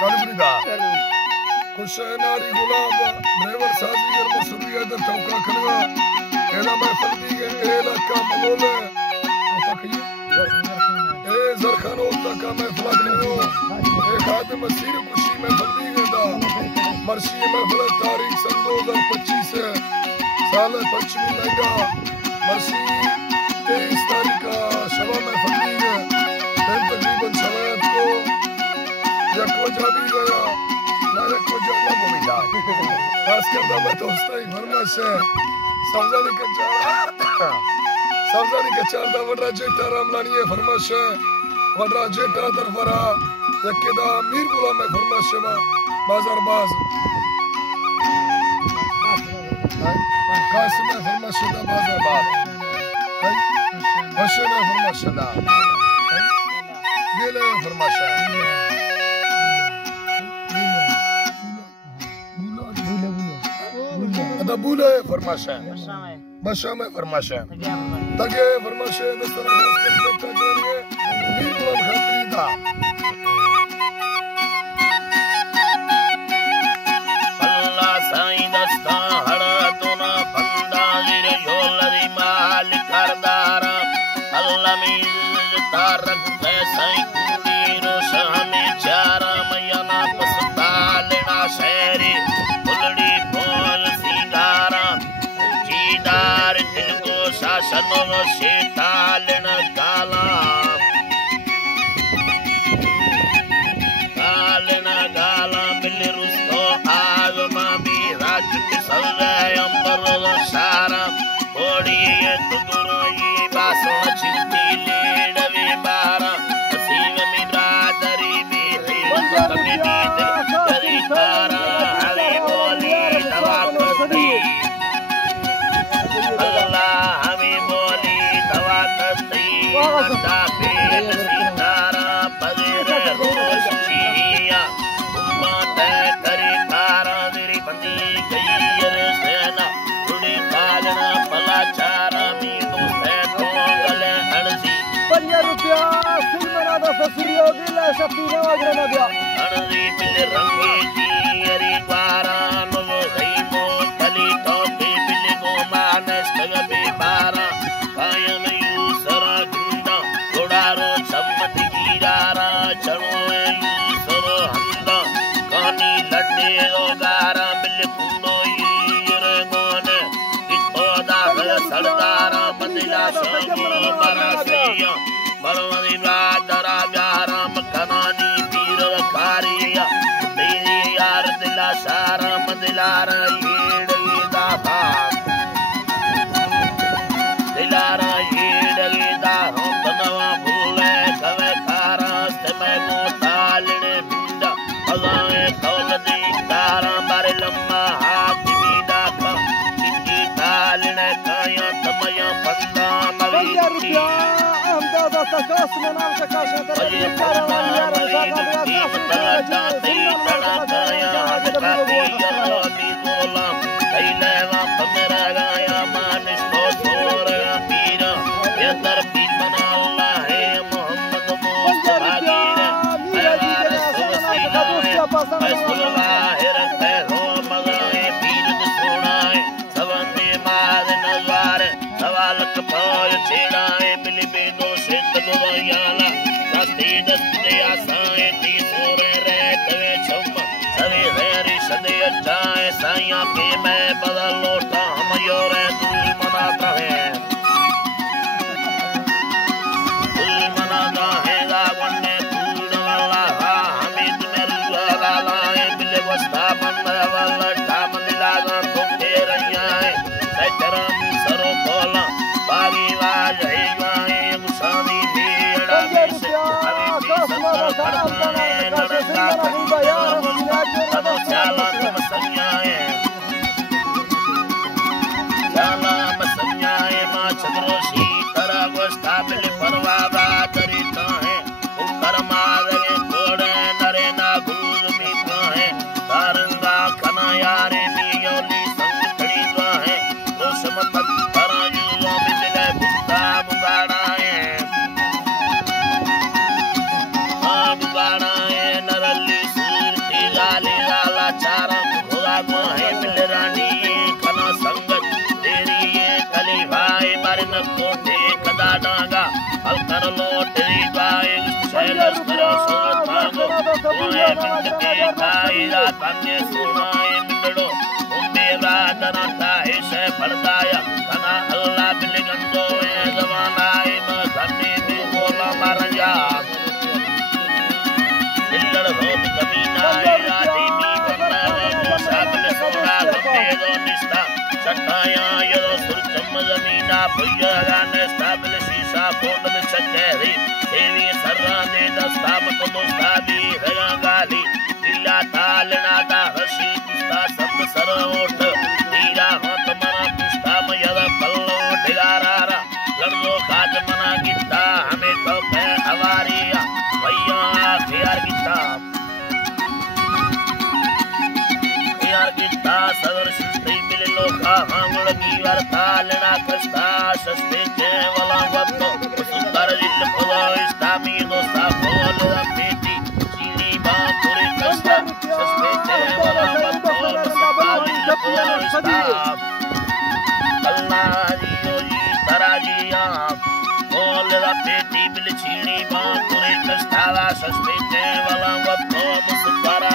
चालू हुसैनारी गुलाब ड्राइवर साजीगर मसूरिया दर चौका खलवा एना मैं फल्दी के एला का मलोले तकई ए जरखानो तक मैं फलाकलियो एक आदम मसीर खुशी में फल्दी के दा मर्शी में फल तारीख सन 2025 से साल पश्चिमी लगा मर्शी 23 तारीख का शवा में फल्दी के तकरीबन सवायत को एक वजह भी गया को जाना बोला खास करदा मैं दोस्ता ही फरमाश है समझाने का चार दा वडरा जेठा रामलानी है फरमाश है वडरा जेठा दरफरा यकेदा मीर गुलाम है फरमाश है बाजार बाज कासिम है फरमाश है बाजार बाज हसन है फरमाश है दिल है फरमाश है बूले फरमाशा बशा में फरमाशा तके फरमाशे दस्तरा के बेटा जोड़िए मीर गुलाम खत्री था अल्लाह साईं दस्ता हड़ा तो ना बंदा गिरे योलरी मालिक करदारा अल्लाह मीर तारक साईं कुंडी रोशा में चारा मैया ना पसंदा लेना शहरी फुलड़ी बोल दार दिल को शासनों से तालना गाला मिल रुस्तो आगमा भी राज के सजाए अंबर सारा थोड़ी ये तुगुरो ये बासुण चिंती लीडवी बारा सीव में रादरी भी है कभी दरी तारा हरी बोली दवा करती अल्लाह हमें बोली दवा करती पेट सीतारा बगैर रोश चिया उम्मत करी तारा मेरी बंदी गई सेना थोड़ी पालना भला चारा मीनू है तो गले हड़सी ₹50 सिलमना दा ससुरियो दिला शक्ति नवाज ना दिया हड़सी मिल रंगी जी अरी द्वारा नो गई मो कली तो बारा कायम यूसरा जिंदा गोड़ारो सम्मत गिरारा चढ़ो यूसरो हंदा कहानी लड्डे गारा बिल कुंडो यूरे गोने इतो दाखल सरदारा बदला सोनी बरा सैया बरवरी राजरा गारा मखनानी पीर खारिया तेरी यार दिला सारा मदिलारा येड़ दाता दिलारा येड़े दारो तनवा भूले कवे खारा समय को तालने बिंदा अलाए कौलदी तारा बारे लम्मा हाकिमी दाता इनकी तालने काया तमया बंदा मवी अहमदादा तकास में नाम तकाश करे तारा तड़ा काया हजरती अल्लाह गोलाम कैले वा मेरा गाया मानिस तो तरबीत बना अल्लाह है मोहम्मद मुस्तफा की हो मगाए पीर सोनाए सवंदे माद नजवार सवालक पौर छेड़ाए बिल बेदो से तगवायाला दस्ती दस्ते आसाए ती सोरे रे कवे छम सवे गैर सदे जाए साया पे मैं बदल लोटा हम योरे दिल मनाता है करो सोतागो ओए मिंड के खाईरा तन्ने सुनाए मिंडो उम्बे राजना ताहे से फड़दाया कना अल्लाह बिलगंदो ए जवानाए मधने भी बोला मारया दिल्लड़ रोब कमीना राधी मी बंदा साबल सोना लंबे दो निस्ता चटाया यरो सुरचम जमीना भैया ने साबल शीशा फोंडल चकेरी देवी सर्रा दे दस्ता मत दोस्ताबी रगा गाली दिल्ला तालना दा हसी कुस्ता सब सरोट हीरा हाथ मना कुस्ता मयदा पल्लो ढिगारारा लड़ो खाज मना गिता हमें तो पे हवारिया भैया खियार गिता सदर सस्ते मिले लोका हांगड़ की वार्ता लेना कस्ता सस्ते के वाला वत्तो सुंदर दिल पदा इस्तामी दोस्ता बोल बेटी सीनी बातुरे कस्ता सस्ते के वाला वत्तो सुंदर दिल पदा इस्ता अल्लाह जियो जी तराजिया बोल बेटी बिल सीनी बातुरे कस्ता सस्ते के वाला वत्तो सुंदर